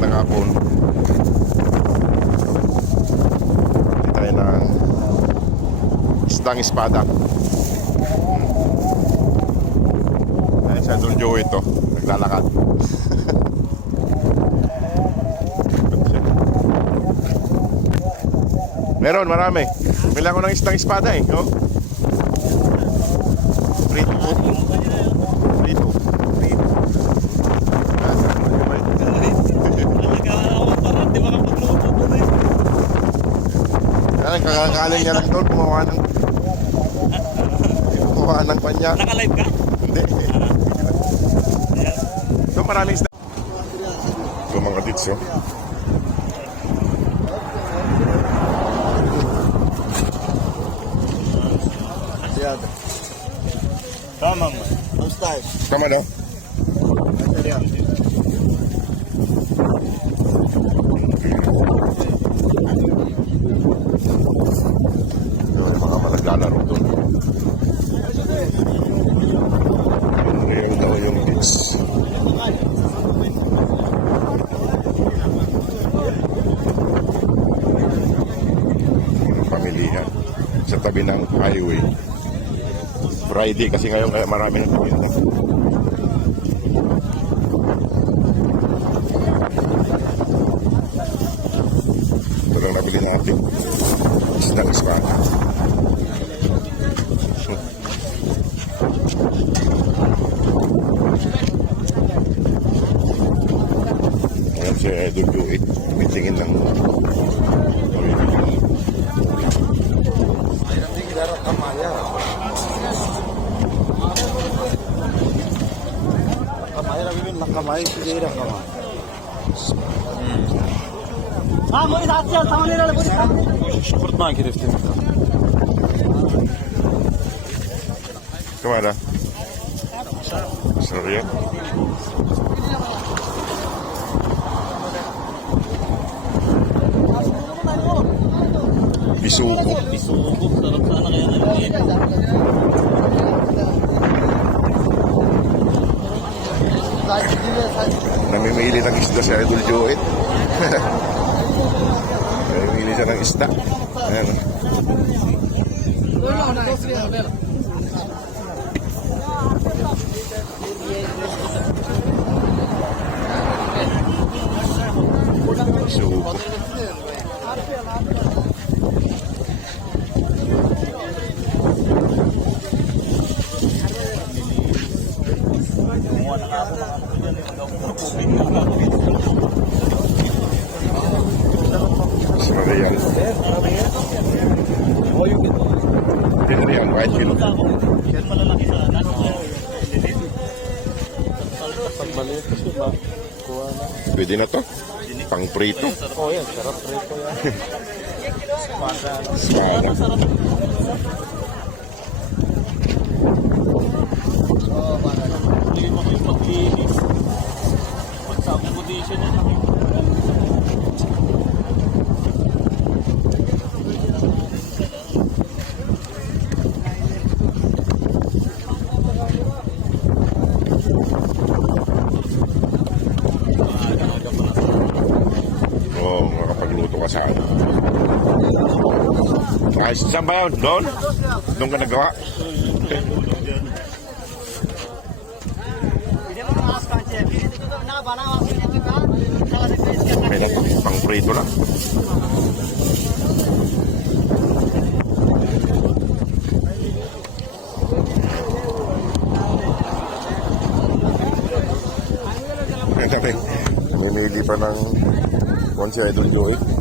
Magandang hapon. Hindi tayo ng isdang espada. Hmm. Ay, sa Joey ito. Naglalakad. Meron, marami. Kailangan ko ng isdang espada eh. Oh. Prito. Prito. Prito. Ah, ano ba yun? Yan, kakakaling niya lang doon, gumawa ng... Gumawa ng kanya. Naka-live ka? Hindi. So maraming isda. So mga tits, oh. Tama mo. Tama no? Yun, pamilihan sa tabi ng highway. Friday kasi ngayon kaya marami nang pumunta. Ito lang nabili natin. Isdang espada. Ayan si Idol Joey. Tumitingin ng yarataman yaratma. Kamayra bibin la kamay ki değil kama. Ha mori saatçı tamam nerede bu? Şıkırtma girifti. Kamayra. Sırrıya. Bisu. Bisu. Namimili ng isda si Idol Joey. Namimili siya ng isda. Ayan. Si Marian. Hindi yan, kahit kilo. Yan malalaki sa anak. Pagbalik kasi ba? Kuha na. Pwede na to. Pang prito. Oh yan, sarap preto yan. Espada. Hindi makapagluto ka sa ano. Ay, saan ba yun? Doon? Doon ka nagawa? May to, pang prito lang. Mamimili pa ng si Idol Joey.